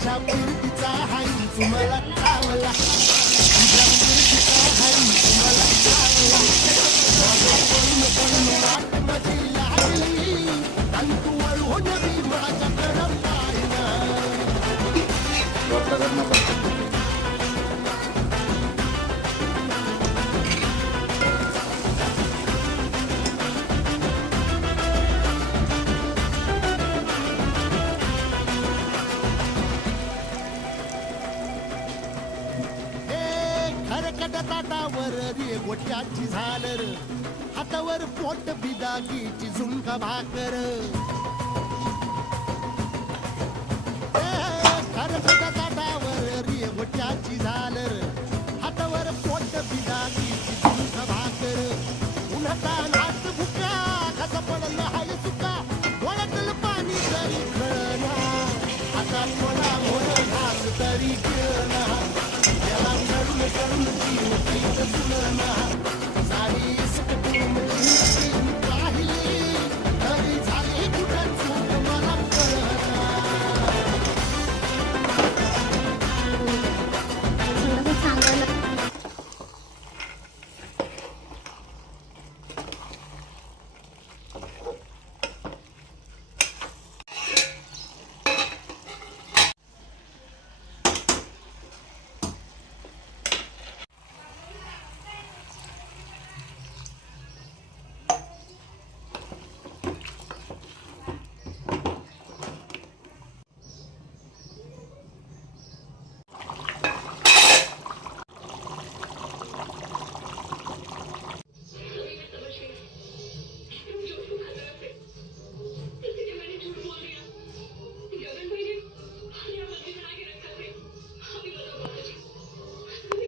तुझ्या फिरतीचा हाई तुम्हाला चावला तुझ्या फिरतीचा हाई तुम्हाला चावला पण वाट माझी लागली आणि तू वळून मी माझ्याकडं पाहिलं ताटावर रे गोट्याची झालर हातावर पोट बिदागीची झुणका भाकर